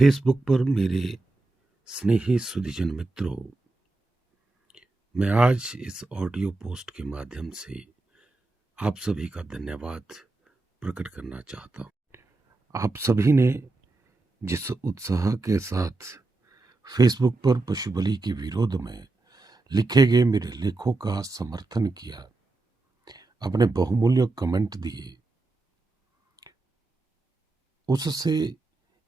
Facebook पर मेरे स्नेही सुधीजन मित्रों, मैं आज इस ऑडियो पोस्ट के माध्यम से आप सभी का धन्यवाद प्रकट करना चाहता हूँ। आप सभी ने जिस उत्साह के साथ फेसबुक पर पशु बलि के विरोध में लिखे गए मेरे लेखों का समर्थन किया, अपने बहुमूल्य कमेंट दिए, उससे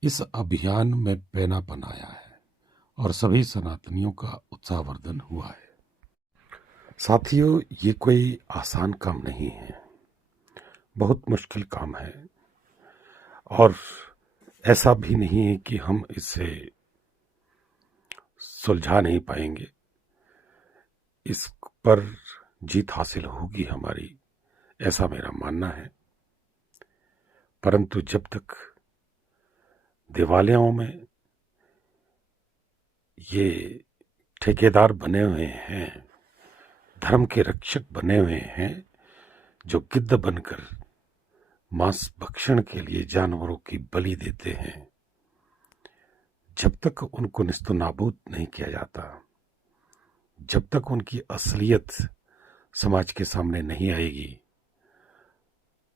इस अभियान में पैनापन आया है और सभी सनातनियों का उत्साहवर्धन हुआ है। साथियों, ये कोई आसान काम नहीं है, बहुत मुश्किल काम है और ऐसा भी नहीं है कि हम इसे सुलझा नहीं पाएंगे। इस पर जीत हासिल होगी हमारी, ऐसा मेरा मानना है। परंतु जब तक देवालयों में ये ठेकेदार बने हुए हैं, धर्म के रक्षक बने हुए हैं, जो गिद्ध बनकर मांस भक्षण के लिए जानवरों की बलि देते हैं, जब तक उनको निस्तो नाबूद नहीं किया जाता, जब तक उनकी असलियत समाज के सामने नहीं आएगी,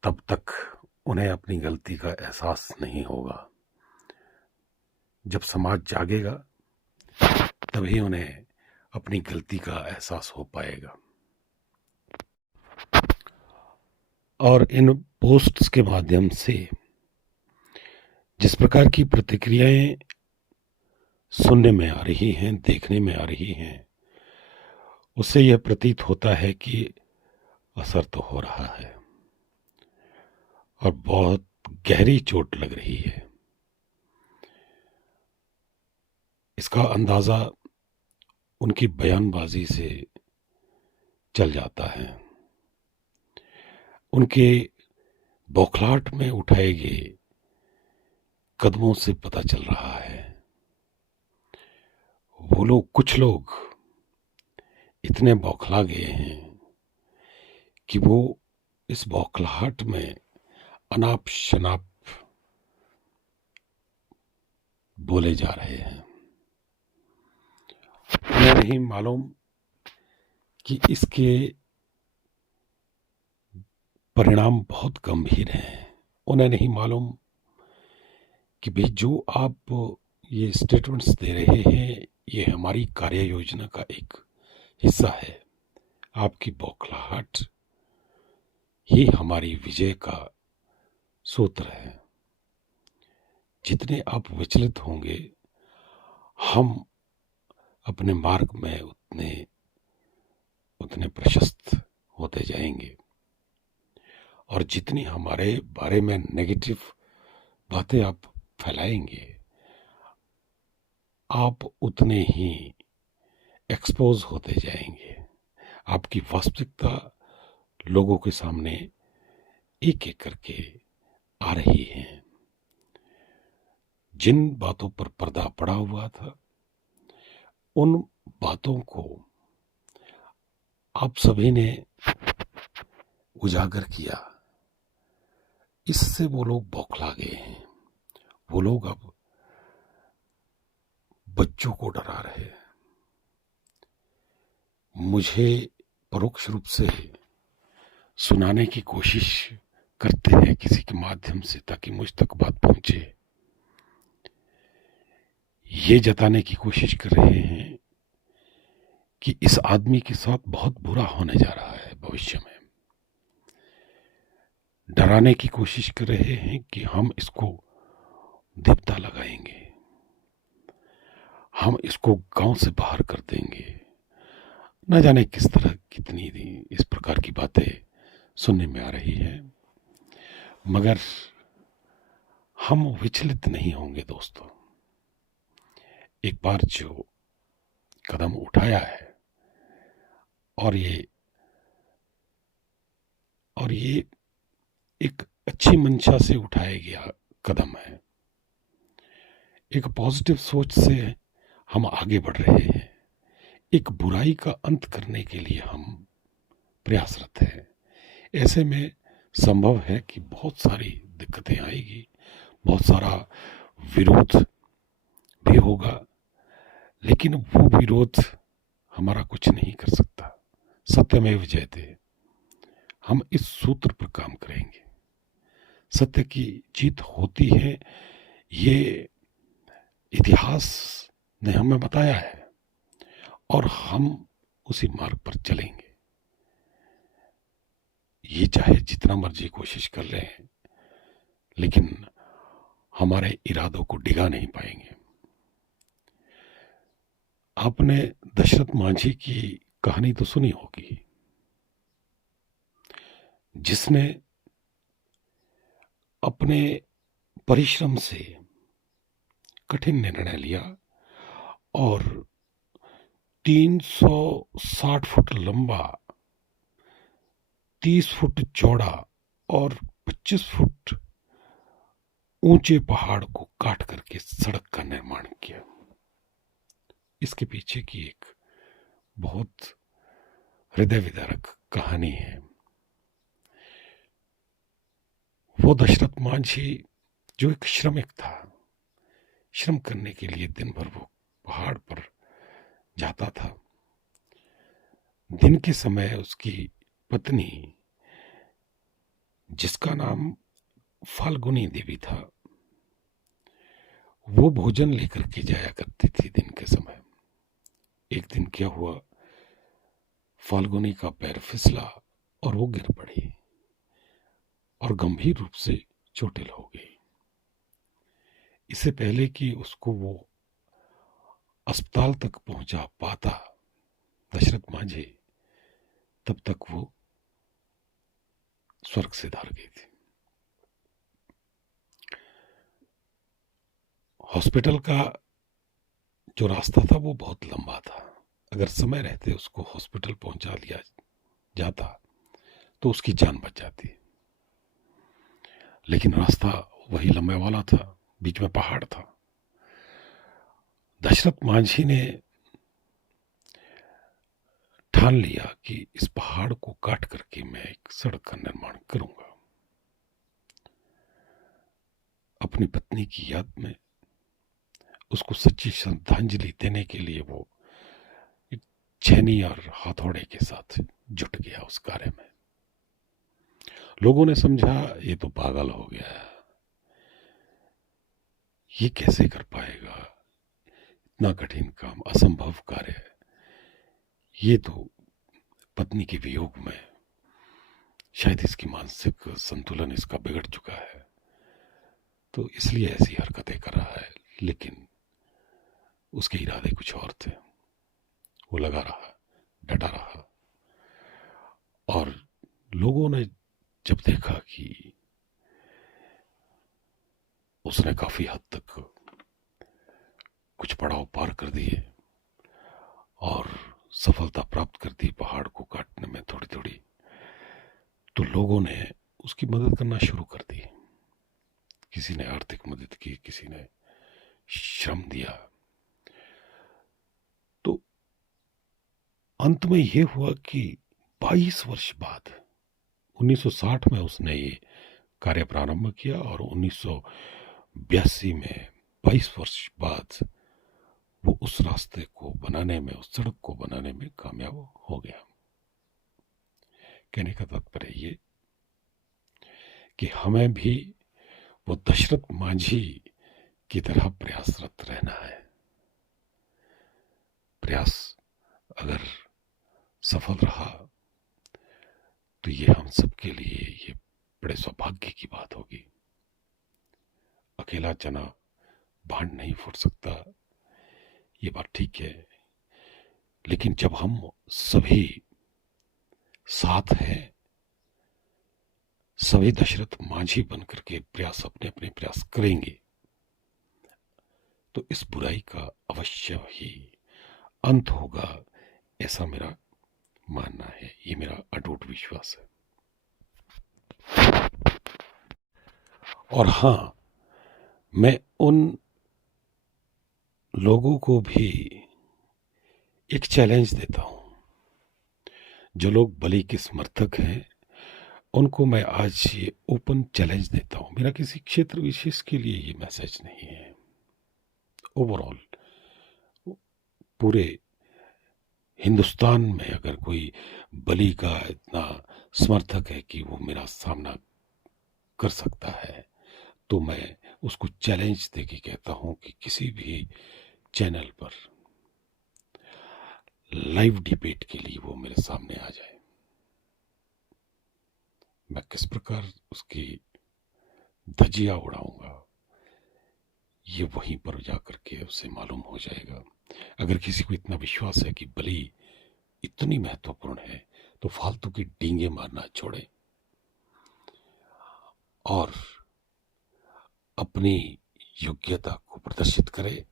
तब तक उन्हें अपनी गलती का एहसास नहीं होगा। जब समाज जागेगा तभी उन्हें अपनी गलती का एहसास हो पाएगा। और इन पोस्ट्स के माध्यम से जिस प्रकार की प्रतिक्रियाएं सुनने में आ रही हैं, देखने में आ रही हैं, उससे यह प्रतीत होता है कि असर तो हो रहा है और बहुत गहरी चोट लग रही है। इसका अंदाजा उनकी बयानबाजी से चल जाता है, उनके बौखलाहट में उठाए गए कदमों से पता चल रहा है। वो लोग, कुछ लोग इतने बौखला गए हैं कि वो इस बौखलाहट में अनाप शनाप बोले जा रहे हैं। उन्हें नहीं मालूम कि इसके परिणाम बहुत गंभीर हैं। उन्हें नहीं मालूम कि भाई जो आप ये स्टेटमेंट्स दे रहे हैं, ये हमारी कार्य योजना का एक हिस्सा है। आपकी बौखलाहट ही हमारी विजय का सूत्र है। जितने आप विचलित होंगे, हम अपने मार्ग में उतने प्रशस्त होते जाएंगे और जितनी हमारे बारे में नेगेटिव बातें आप फैलाएंगे, आप उतने ही एक्सपोज होते जाएंगे। आपकी वास्तविकता लोगों के सामने एक एक करके आ रही है। जिन बातों पर पर्दा पड़ा हुआ था, उन बातों को आप सभी ने उजागर किया। इससे वो लोग बौखला गए हैं। वो लोग अब बच्चों को डरा रहे हैं। मुझे परोक्ष रूप से सुनाने की कोशिश करते हैं किसी के माध्यम से, ताकि मुझ तक बात पहुंचे। ये जताने की कोशिश कर रहे हैं कि इस आदमी के साथ बहुत बुरा होने जा रहा है भविष्य में। डराने की कोशिश कर रहे हैं कि हम इसको देवता लगाएंगे, हम इसको गांव से बाहर कर देंगे। न जाने किस तरह कितनी इस प्रकार की बातें सुनने में आ रही है, मगर हम विचलित नहीं होंगे दोस्तों। एक बार जो कदम उठाया है और ये एक अच्छी मंशा से उठाया गया कदम है, एक पॉजिटिव सोच से हम आगे बढ़ रहे हैं। एक बुराई का अंत करने के लिए हम प्रयासरत हैं। ऐसे में संभव है कि बहुत सारी दिक्कतें आएगी, बहुत सारा विरोध भी होगा, लेकिन वो विरोध हमारा कुछ नहीं कर सकता। सत्यमेव जयते। हम इस सूत्र पर काम करेंगे। सत्य की जीत होती है, ये इतिहास ने हमें बताया है, और हम उसी मार्ग पर चलेंगे। ये चाहे जितना मर्जी कोशिश कर रहे हैं, लेकिन हमारे इरादों को डिगा नहीं पाएंगे। आपने दशरथ मांझी की कहानी तो सुनी होगी, जिसने अपने परिश्रम से कठिन निर्णय लिया और 360 फुट लंबा, 30 फुट चौड़ा और 25 फुट ऊंचे पहाड़ को काट करके सड़क का निर्माण किया। इसके पीछे की एक बहुत हृदय विदारक कहानी है। वो दशरथ मांझी जो एक श्रमिक था, श्रम करने के लिए दिन भर वो पहाड़ पर जाता था। दिन के समय उसकी पत्नी, जिसका नाम फाल्गुनी देवी था, वो भोजन लेकर के जाया करती थी दिन के समय। एक दिन क्या हुआ, फाल्गुनी का पैर फिसला और वो गिर पड़ी और गंभीर रूप से चोटिल हो गई। इससे पहले कि उसको वो अस्पताल तक पहुंचा पाता दशरथ मांझी, तब तक वो स्वर्ग से धार गई थी। हॉस्पिटल का जो रास्ता था वो बहुत लंबा था। अगर समय रहते उसको हॉस्पिटल पहुंचा लिया जाता तो उसकी जान बच जाती, लेकिन रास्ता वही लंबे वाला था, बीच में पहाड़ था। दशरथ मांझी ने ठान लिया कि इस पहाड़ को काट करके मैं एक सड़क का निर्माण करूंगा। अपनी पत्नी की याद में उसको सच्ची श्रद्धांजलि देने के लिए वो छेनी और हथौड़े के साथ जुट गया उस कार्य में। लोगों ने समझा ये तो पागल हो गया है, ये कैसे कर पाएगा, इतना कठिन काम, असंभव कार्य है, ये तो पत्नी के वियोग में शायद इसकी मानसिक संतुलन इसका बिगड़ चुका है, तो इसलिए ऐसी हरकतें कर रहा है। लेकिन उसके इरादे कुछ और थे। वो लगा रहा, डटा रहा, और लोगों ने जब देखा कि उसने काफी हद तक कुछ पड़ाव पार कर दिए और सफलता प्राप्त कर दी पहाड़ को काटने में थोड़ी थोड़ी, तो लोगों ने उसकी मदद करना शुरू कर दी। किसी ने आर्थिक मदद की, किसी ने श्रम दिया। तो अंत में यह हुआ कि 22 वर्ष बाद 1960 में उसने ये कार्य प्रारंभ किया और 1982 में 22 वर्ष बाद वो उस रास्ते को बनाने में, उस सड़क को बनाने में कामयाब हो गया। कहने का तात्पर्य ये कि हमें भी वो दशरथ मांझी की तरह प्रयासरत रहना है। प्रयास अगर सफल रहा तो ये हम सबके लिए ये बड़े सौभाग्य की बात होगी। अकेला चना भांड नहीं फूट सकता, ये बात ठीक है, लेकिन जब हम सभी साथ हैं, सभी दशरथ मांझी बनकर के प्रयास अपने अपने प्रयास करेंगे, तो इस बुराई का अवश्य ही अंत होगा, ऐसा मेरा मानना है। ये मेरा अटूट विश्वास है। और हां, मैं उन लोगों को भी एक चैलेंज देता हूं, जो लोग बलि के समर्थक हैं, उनको मैं आज ये ओपन चैलेंज देता हूं। मेरा किसी क्षेत्र विशेष के लिए ये मैसेज नहीं है, ओवरऑल पूरे हिंदुस्तान में अगर कोई बलि का इतना समर्थक है कि वो मेरा सामना कर सकता है, तो मैं उसको चैलेंज देके कहता हूं कि किसी भी चैनल पर लाइव डिबेट के लिए वो मेरे सामने आ जाए। मैं किस प्रकार उसकी धज्जियां उड़ाऊंगा, ये वहीं पर जाकर के उसे मालूम हो जाएगा। अगर किसी को इतना विश्वास है कि बलि इतनी महत्वपूर्ण है, तो फालतू की डींगे मारना छोड़े और अपनी योग्यता को प्रदर्शित करे।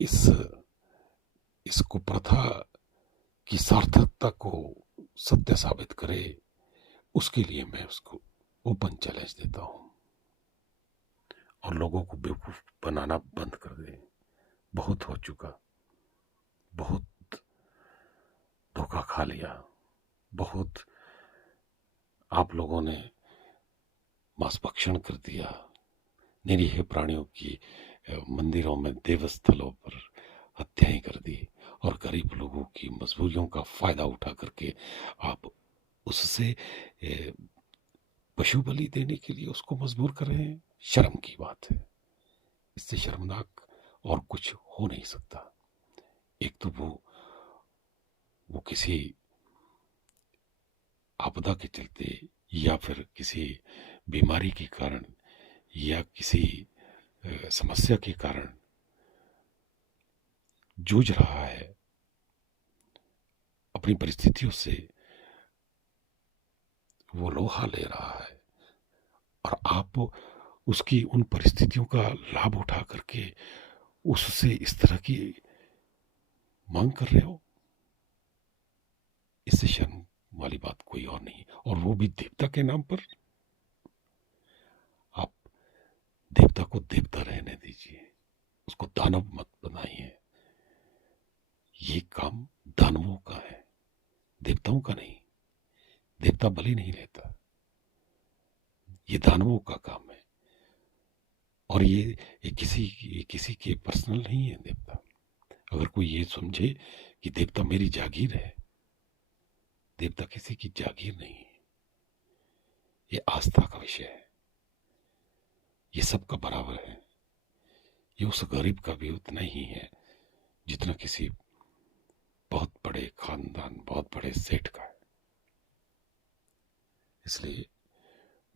इस कुप्रथा की सार्थकता को सत्य साबित करे, उसके लिए मैं उसको ओपन चैलेंज देता हूं। और लोगों को बेवकूफ बनाना बंद कर दे। बहुत हो चुका, बहुत धोखा खा लिया, बहुत आप लोगों ने मांस भक्षण कर दिया, निरीह प्राणियों की मंदिरों में देवस्थलों पर हत्याएं कर दी, और गरीब लोगों की मजबूरियों का फायदा उठा करके आप उससे पशु बलि देने के लिए उसको मजबूर कर रहे हैं। शर्म की बात है। इससे शर्मनाक और कुछ हो नहीं सकता। एक तो वो किसी आपदा के चलते या फिर किसी बीमारी के कारण या किसी समस्या के कारण जूझ रहा है, अपनी परिस्थितियों से वो लोहा ले रहा है, और आप उसकी उन परिस्थितियों का लाभ उठा करके उससे इस तरह की मांग कर रहे हो। इससे शर्म वाली बात कोई और नहीं, और वो भी देवता के नाम पर। आप देवता को देवता रहने दीजिए, उसको दानव मत बनाइए। ये काम दानवों का है, देवताओं का नहीं। देवता बलि नहीं लेता, ये दानवों का काम है। और ये किसी के पर्सनल नहीं है देवता। अगर कोई ये समझे कि देवता मेरी जागीर है, देवता किसी की जागीर नहीं है। ये आस्था का विषय है, ये सबका बराबर है। ये उस गरीब का भी उतना ही है जितना किसी बहुत बड़े खानदान, बहुत बड़े सेठ का है। इसलिए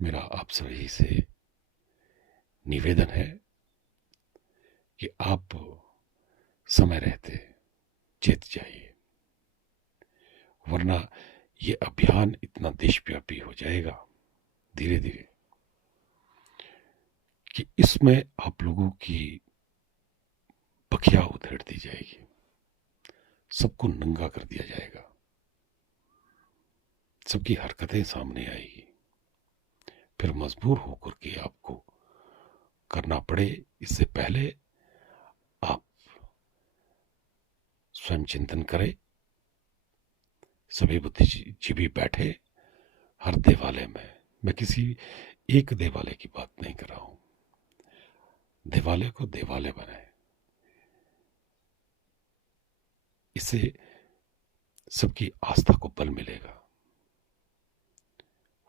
मेरा आप सभी से निवेदन है कि आप समय रहते चेत जाइए, वरना ये अभियान इतना देशव्यापी हो जाएगा धीरे धीरे कि इसमें आप लोगों की बखिया उधेड़ दी जाएगी, सबको नंगा कर दिया जाएगा, सबकी हरकतें सामने आएगी। फिर मजबूर होकर के आपको करना पड़े, इससे पहले आप स्वयं चिंतन करें। सभी बुद्धिजीवी बैठे हर देवालय में, मैं किसी एक देवालय की बात नहीं कर रहा हूं, देवालय को देवालय बनाए। इससे सबकी आस्था को बल मिलेगा,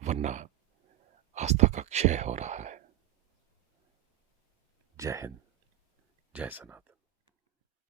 वरना आस्था का क्षय हो रहा है। जय हिंद, जय सनातन।